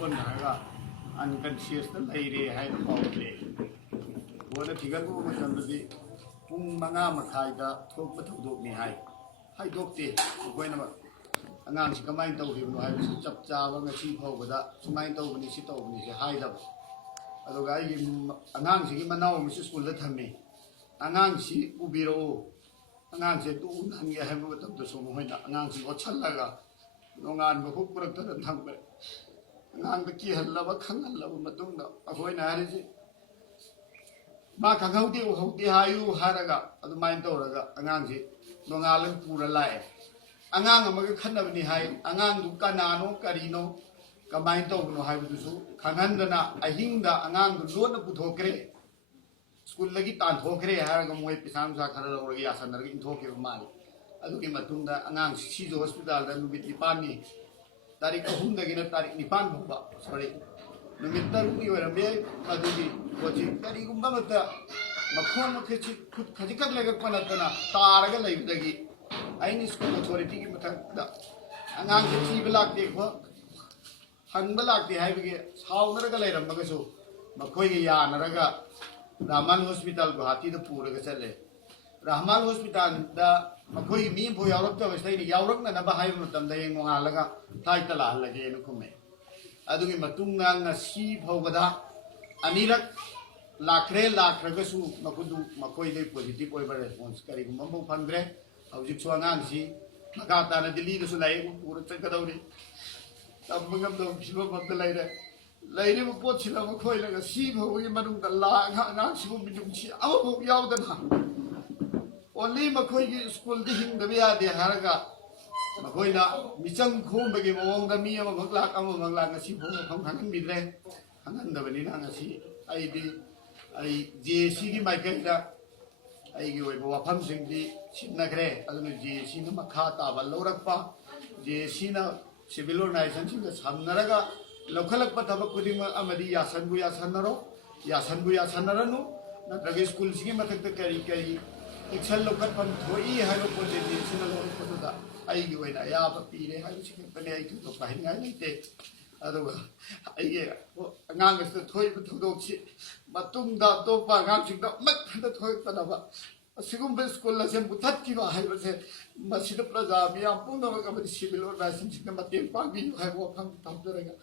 ꯑꯣꯟꯅꯔꯒ ꯑꯟꯀꯟꯁꯤꯌꯁꯇ ꯂꯩꯔꯦ ꯍꯥꯏꯅ ꯄꯥꯎ ꯂꯩ ꯕꯣꯔꯗ ꯊꯤꯒꯠꯂꯨꯕ ꯃꯇꯝꯗꯗꯤ ꯄꯨꯡ 5 ꯃꯈꯥꯏꯗ ꯊꯣꯛꯄ ꯊꯧꯗꯣꯛꯅꯤ ꯍꯥꯏꯗꯣꯛꯇꯦ ꯑꯩꯈꯣꯏꯅ ꯑꯉꯥꯡꯁꯤ ꯀꯃꯥꯏꯅ ꯇꯧꯈꯤꯕꯅꯣ ꯍꯥꯏꯕꯁꯤ ꯆꯞ ꯆꯥꯕ ꯉꯁꯤ ꯐꯥꯎꯕꯗ ꯁꯨꯃꯥꯏꯅ ꯇꯧꯕꯅꯤ ꯁꯤ ꯇꯧꯕꯅꯤꯁꯦ ꯍꯥꯏꯗꯕ ꯑꯗꯨꯒ ꯑꯩꯒꯤ ꯑꯉꯥꯡꯁꯤꯒꯤ ꯃꯅꯥꯎ ꯑꯃꯁꯨ ꯁ꯭ꯀꯨꯜꯗ ꯊꯝꯃꯤ ꯑꯉꯥꯡꯁꯤ ꯄꯨꯕꯤꯔꯛꯎ ꯑꯉꯥꯡꯁꯦ ꯇꯨ ꯎꯅꯍꯟꯒꯦ ꯍꯥꯏꯕ ꯃꯇꯝꯗꯁꯨ ꯃꯈꯣꯏꯅ ꯑꯉꯥꯡꯁꯤ ꯑꯣꯠꯁꯜꯂꯒ ꯅꯣꯡꯉꯥꯟꯕꯐꯥꯎ ꯄꯨꯔꯛꯇꯅ ꯊꯝꯈ꯭ꯔꯦ ꯑꯉꯥꯡꯗ ꯀꯤꯍꯜꯂꯕ ꯈꯪꯍꯜꯂꯕ ꯃꯇꯨꯡꯗ ꯑꯩꯈꯣꯏꯅ ꯍꯥꯏꯔꯤꯁꯤ ꯃꯥ ꯈꯪꯍꯧꯗꯦ ꯎꯍꯧꯗꯦ ꯍꯥꯏꯌꯨ ꯍꯥꯏꯔꯒ ꯑꯗꯨꯃꯥꯏꯅ ꯇꯧꯔꯒ ꯑꯉꯥꯡꯁꯤ ꯅꯣꯡꯉꯥꯜꯂꯒ ꯄꯨꯔ ꯂꯥꯛꯑꯦ ꯑꯉꯥꯡ ꯑꯃꯒ ꯈꯟꯅꯕꯅꯤ ꯍꯥꯏ ꯑꯉꯥꯡꯗꯨ ꯀꯅꯥꯅꯣ ꯀꯔꯤꯅꯣ ꯀꯃꯥꯏꯅ ꯇꯧꯕꯅꯣ ꯍꯥꯏꯕꯗꯨꯁꯨ ꯈꯪꯍꯟꯗꯅ ꯑꯍꯤꯡꯗ ꯑꯉꯥꯡꯗꯨ ꯂꯣꯟꯅ ꯄꯨꯊꯣꯛꯈ꯭ꯔꯦ ꯁ꯭ꯀꯨꯜꯗꯒꯤ ꯇꯥꯟꯊꯣꯛꯈ꯭ꯔꯦ ꯍꯥꯏꯔꯒ ꯃꯣꯏ ꯄꯩꯁꯥ ꯅꯨꯡꯁꯥ ꯈꯔ ꯂꯧꯔꯒ ꯌꯥꯁꯟꯅꯔꯒ ꯏꯟꯊꯣꯛꯈꯤꯕ ꯃꯥꯜꯂꯤ ꯑꯗꯨꯒꯤ ꯃꯇꯨꯡꯗ ꯑꯉꯥꯡ ꯁꯤꯖ ꯍꯣꯁꯄꯤꯇꯥꯜꯗ ꯅꯨꯃꯤꯠ 9ꯅꯤ ꯇꯥꯔꯤꯛ 3ꯗꯒꯤꯅ ꯇꯥꯔꯤꯛ 9 ꯐꯥꯎꯕ ꯁꯣꯔꯤ ꯅꯨꯃꯤꯠ 5ꯅꯤ ꯑꯣꯏꯔꯝꯕ ꯌꯥꯏ ꯑꯗꯨꯒꯤ ꯄꯣꯠꯁꯤ ꯀꯔꯤꯒꯨꯝꯕ ꯑꯃꯠꯇ ꯃꯈꯣꯡ ꯃꯈꯨꯠꯁꯤ ꯈꯖꯤꯛꯈꯛ ꯂꯩꯔꯛꯄ ꯅꯠꯇꯅ ꯇꯥꯔꯒ ꯂꯩꯕꯗꯒꯤ ꯑꯩꯅ ꯁ꯭ꯀꯨꯜ ꯑꯣꯊꯣꯔꯤꯇꯤꯒꯤ ꯃꯊꯛꯇ ꯑꯉꯥꯡꯁꯦ ꯊꯤꯕ ꯂꯥꯛꯇꯦ ꯍꯪꯕ ꯂꯥꯛꯇꯦ ꯍꯥꯏꯕꯒꯤ ꯁꯥꯎꯅꯔꯒ ꯂꯩꯔꯝꯃꯒꯁꯨ ꯃꯈꯣꯏꯒ ꯌꯥꯅꯔꯒ ꯔꯍꯃꯟ ꯍꯣꯁꯄꯤꯇꯥꯜ ꯒꯨꯋꯥꯍꯥꯇꯤꯗ ꯄꯨꯔꯒ ꯆꯠꯂꯦ ꯔꯍꯃꯟ ꯍꯣꯁꯄꯤꯇꯥꯜꯗ ꯃꯈꯣꯏꯒꯤ ꯃꯤ ꯑꯃꯐꯥꯎ ꯌꯥꯎꯔꯛꯇꯕꯁꯤꯗ ꯑꯩꯅ ꯌꯥꯎꯔꯛꯅꯅꯕ ꯍꯥꯏꯕ ꯃꯇꯝꯗ ꯍꯌꯦꯡ ꯅꯣꯡꯉꯥꯜꯂꯒ ꯐ꯭ꯂꯥꯏꯠꯇ ꯂꯥꯛꯍꯜꯂꯒꯦꯅ ꯈꯨꯝꯃꯦ ꯑꯗꯨꯒꯤ ꯃꯇꯨꯡꯗ ꯉꯁꯤ ꯐꯥꯎꯕꯗ ꯑꯅꯤꯔꯛ ꯂꯥꯛꯈ꯭ꯔꯒꯁꯨ ꯃꯈꯣꯏꯗꯩ ꯄꯣꯖꯤꯇꯤꯚ ꯑꯣꯏꯕ ꯔꯦꯁꯄꯣꯟꯁ ꯀꯔꯤꯒꯨꯝꯕ ꯑꯃꯐꯥꯎ ꯐꯪꯗ꯭ꯔꯦ ꯍꯧꯖꯤꯛꯁꯨ ꯑꯉꯥꯡꯁꯤ ꯃꯈꯥ ꯇꯥꯅ ꯗꯤꯜꯂꯤꯗꯁꯨ ꯂꯥꯏꯌꯦꯡ ꯄꯨꯔ ꯆꯠꯀꯗꯧꯔꯤ ꯇꯝꯕ ꯉꯝꯗꯕ ꯐꯤꯕꯝ ꯑꯃꯗ ꯂꯩꯔꯤꯕ ꯄꯣꯠꯁꯤꯗ ꯃꯈꯣꯏꯅ ꯉꯁꯤ ꯐꯥꯎꯕꯒꯤ ꯃꯅꯨꯡꯗ ꯑꯉꯥꯡꯁꯤꯕꯨ ꯃꯤꯅꯨꯡꯁꯤ ꯑꯃꯐꯥꯎ ꯌꯥꯎꯗꯅ ꯑꯣꯟꯂꯤ ꯃꯈꯣꯏꯒꯤ ꯁ꯭ꯀꯨꯜꯗ ꯍꯤꯡꯗꯕ ꯌꯥꯗꯦ ꯍꯥꯏꯔꯒ ꯃꯈꯣꯏꯅ ꯃꯤꯆꯪ ꯈꯣꯝꯕꯒꯤ ꯃꯑꯣꯡꯗ ꯃꯤ ꯑꯃꯈꯛ ꯑꯃꯈꯛ ꯉꯁꯤ ꯐꯥꯎ ꯃꯐꯝ ꯈꯪꯍꯟꯕꯤꯗ꯭ꯔꯦ ꯈꯪꯍꯟꯗꯕꯅꯤꯅ ꯉꯁꯤ ꯑꯩ JSCꯒꯤ ꯃꯥꯏꯀꯩꯗ ꯑꯩꯒꯤ ꯑꯣꯏꯕ ꯋꯥꯐꯝꯁꯤꯡꯗꯤ ꯁꯤꯟꯅꯈ꯭ꯔꯦ ꯑꯗꯨꯅ JSCꯅ ꯃꯈꯥ ꯇꯥꯕ ꯂꯧꯔꯛꯄ JSCꯅ ꯁꯤꯚꯤꯜ ꯑꯣꯔꯒꯅꯥꯏꯖꯦꯁꯟꯁꯤꯡꯒ ꯁꯝꯅꯔꯒ ꯂꯧꯈꯠꯂꯛꯄ ꯊꯕꯛ ꯈꯨꯗꯤꯡꯃꯛ ꯑꯃꯗꯤ ꯌꯥꯁꯟꯕꯨ ꯌꯥꯁꯟꯅꯔꯅꯨ ꯅꯠꯇ꯭ꯔꯒ ꯁ꯭ꯀꯨꯜꯁꯤꯒꯤ ꯃꯊꯛꯇ ꯀꯔꯤ ꯑꯦꯛꯁꯟ ꯂꯧꯈꯠꯐꯝ ꯊꯣꯛꯏ ꯍꯥꯏꯕ ꯄꯣꯠꯁꯦ JSCꯅ ꯂꯧꯔꯛꯄꯗꯨꯗ ꯑꯩꯒꯤ ꯑꯣꯏꯅ ꯑꯌꯥꯕ ꯄꯤꯔꯦ ꯍꯥꯏꯕꯁꯤ ꯈꯛꯇꯅꯤ ꯑꯩ ꯊꯣꯏꯗꯣꯛꯄ ꯍꯥꯏꯅꯤꯡꯉꯥꯏ ꯂꯩꯇꯦ ꯑꯗꯨꯒ ꯑꯩꯒꯤ ꯑꯉꯥꯡ ꯑꯁꯤꯗ ꯊꯣꯛꯏꯕ ꯊꯧꯗꯣꯛꯁꯤ ꯃꯇꯨꯡꯗ ꯑꯇꯣꯞꯄ ꯑꯉꯥꯡꯁꯤꯡꯗ ꯑꯃꯠ ꯍꯟꯗ ꯊꯣꯛꯂꯛꯇꯅꯕ ꯑꯁꯤꯒꯨꯝꯕ ꯁ꯭ꯀꯨꯜ ꯑꯁꯤ ꯃꯨꯊꯠꯈꯤꯕ ꯍꯥꯏꯕꯁꯦ ꯃꯁꯤꯗ ꯄ꯭ꯔꯖꯥ ꯃꯤꯌꯥꯝ ꯄꯨꯝꯅꯃꯛ ꯑꯃꯗꯤ ꯁꯤꯚꯤꯜ ꯑꯣꯔꯒꯅꯥꯏꯖꯦꯁꯟꯁꯤꯡꯅ ꯃꯇꯦꯡ ꯄꯥꯡꯕꯤꯌꯨ ꯍꯥꯏꯕ ꯋꯥꯐꯝ ꯊꯝꯖꯔꯒ